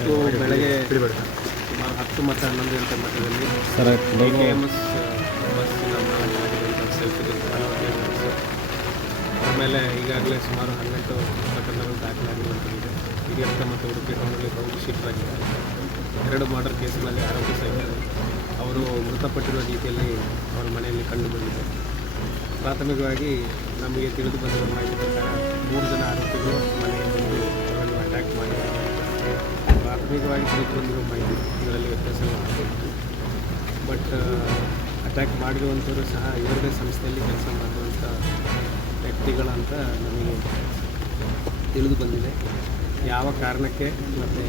ಇವತ್ತು ಬೆಳಗ್ಗೆ ಸುಮಾರು 10 ಮತ್ತು 11 ಗಂಟೆ ಮಟ್ಟದಲ್ಲಿ KMS ಬಸ್ಸಿನ ಮಾಲಕರಾಗಿರುವಂಥ ಆಮೇಲೆ ಈಗಾಗಲೇ ಸುಮಾರು 18 ಪ್ರಕರಣಗಳು ದಾಖಲಾಗಿರುವಂಥದ್ದಿದೆ. ಹಿರಿಯರ್ಥ ಮತ್ತು ಉಡುಪಿ ಟೌನಲ್ಲಿ ಬಹು ಶೀಘ್ರವಾಗಿದ್ದಾರೆ. 2 ಮರ್ಡರ್ ಕೇಸಿನಲ್ಲಿ ಆರೋಪಿ ಸಹಿತ ಅವರು ಮೃತಪಟ್ಟಿರುವ ರೀತಿಯಲ್ಲಿ ಅವರ ಮನೆಯಲ್ಲಿ ಕಂಡುಬಂದಿದೆ. ಪ್ರಾಥಮಿಕವಾಗಿ ನಮಗೆ ತಿಳಿದು ಬಂದಿರುವ ಮಾಹಿತಿ ಪ್ರಕಾರ 3 ಜನ ಆರೋಪಿಗಳು ಮನೆಗೆ ಬಂದು ಅವರನ್ನು ಅಟ್ಯಾಕ್ ಮಾಡಿದ್ದಾರೆ. ಪ್ರಾಥಮಿಕವಾಗಿ ತಿಳಿದು ಬಂದಿರುವ ಮಾಹಿತಿ ಇದರಲ್ಲಿ ವ್ಯತ್ಯಾಸಗಳು. ಬಟ್ ಅಟ್ಯಾಕ್ ಮಾಡಿರುವಂಥವರು ಸಹ ಇವರದೇ ಸಂಸ್ಥೆಯಲ್ಲಿ ಕೆಲಸ ಮಾಡುವಂಥ ವ್ಯಕ್ತಿಗಳಂತ ನಮಗೆ ತಿಳಿದು ಬಂದಿದೆ. ಯಾವ ಕಾರಣಕ್ಕೆ ಮತ್ತು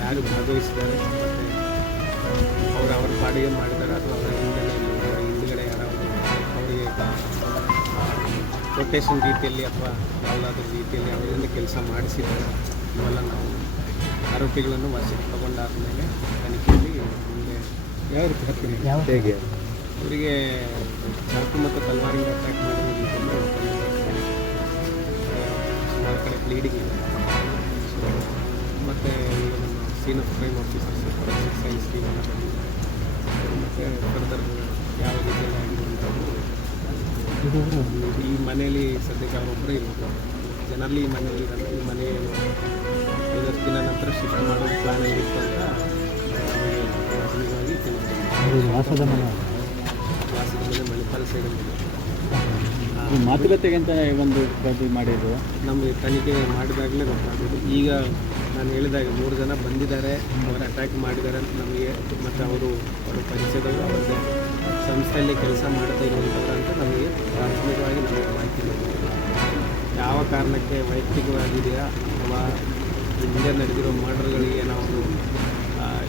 ಯಾರು ಭಾಗವಹಿಸಿದ್ದಾರೆ ಮತ್ತು ಅವರ ಪಾಡಿಗೆ ಮಾಡಿದ್ದಾರೆ ಅಥವಾ ಅವರ ಹಿಂದುಗಡೆ ಯಾರಾದರೂ ಅವರಿಗೆ ರೊಟೇಷನ್ ರೀತಿಯಲ್ಲಿ ಅಥವಾ ಯಾವುದಾದ್ರೂ ರೀತಿಯಲ್ಲಿ ಅವರಿಂದ ಕೆಲಸ ಮಾಡಿಸಿದ್ದಾರೆ ಇವೆಲ್ಲ ನಾವು ಆರೋಪಿಗಳನ್ನು ವಶಕ್ಕೆ ತಗೊಂಡಾದ ಮೇಲೆ ತನಿಖೆಯಲ್ಲಿ ಮುಂದೆ ಯಾವ ರೀತಿ ಹತ್ತಿರ ಹೇಗೆ ಅವರಿಗೆ ಚಾಕು ಮತ್ತು ತಲವಾರಿಂದ ಅಟ್ಯಾಕ್ ಮಾಡಿದ ರೀತಿಯಲ್ಲಿ ಸುಮಾರು ಕಡೆ ಬ್ಲೀಡಿಂಗ್ ಇದೆ. ಮತ್ತು ಈಗ ನಮ್ಮ scene of crime officers forensic science team ಎಲ್ಲ ಬಂದಿದೆ. ಮತ್ತು ಫರ್ದರ್ ಯಾವ ರೀತಿಯಲ್ಲಿ ಆಗಿರುವಂಥದ್ದು ಈ ಮನೆಯಲ್ಲಿ ಸದ್ಯಕ್ಕೆ ಅವರೊಬ್ಬರೇ ಇರೋದು. ಜನರಲ್ಲಿ ಈ ಮನೆಯಲ್ಲಿ ಈ ಮನೆಯನ್ನು 5 ದಿನ ನಂತರ ಶಿಫ್ಟ್ ಮಾಡೋ ಪ್ಲಾನಲ್ಲಿ ಇತ್ತು ಅಂತ ನಮಗೆ ಪ್ರಾಥಮಿಕವಾಗಿ ತಿಳಿದು ವಾಸದ ಮನೆ ಮಣಿಪಾಲ ಸೈಡಲ್ಲಿ ಮಾತುಕತೆಗೆ ಅಂತ ಒಂದು ಪ್ರತಿ ಮಾಡಿದ್ದು ನಮಗೆ ತನಿಖೆ ಮಾಡಿದಾಗಲೇ ಗೊತ್ತಾಗೋದು. ಈಗ ನಾನು ಹೇಳಿದಾಗ 3 ಜನ ಬಂದಿದ್ದಾರೆ, ಅವರು ಅಟ್ಯಾಕ್ ಮಾಡಿದ್ದಾರೆ ಅಂತ ನಮಗೆ, ಮತ್ತು ಅವರ ಪರಿಚಯದವರು ಅವರದೇ ಸಂಸ್ಥೆಯಲ್ಲಿ ಕೆಲಸ ಮಾಡ್ತಾ ಇರುವಂಥವ್ರು ಅಂತ ನಮಗೆ ಪ್ರಾಥಮಿಕವಾಗಿ ನಮಗೆ ಮಾಹಿತಿ ಬಂದಿದೆ. ಯಾವ ಕಾರಣಕ್ಕೆ ವೈಯಕ್ತಿಕವಾಗಿದೆಯಾ ಅಥವಾ ಹಿಂದೆ ನಡೆದಿರೋ ಮರ್ಡರ್ಗಳಿಗೆ ಏನಾದರೂ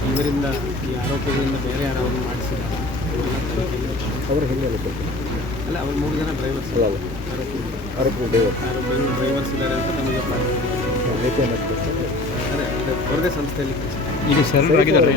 ಇವರಿಂದ ಈ ಆರೋಪಿಗಳಿಂದ ಬೇರೆ ಯಾರಾದರೂ ಮಾಡಿಸಿದ್ದಾರೆ ಇವೆಲ್ಲ ತನಿಖೆಯಲ್ಲಿ ಅವರು ಹಿಂದೆ ಅಲ್ಲ ಅವ್ರು 3 ಜನ ಡ್ರೈವರ್ಸ್ ಡ್ರೈವರ್ಸ್ ಇದ್ದಾರೆ ಅಂತ ನಮಗೆ ಅದೇ ಅವ್ರದೇ ಸಂಸ್ಥೆಯಲ್ಲಿ ಕೆಲಸ ಈಗ ಸರ್ವರ್ ಆಗಿದ್ದಾರೆ.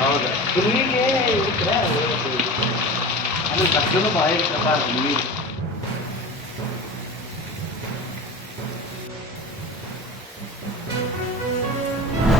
ಹೌದಾ, ಅಲ್ಲಿ ಕಷ್ಟನೂ ಬಾಯಿ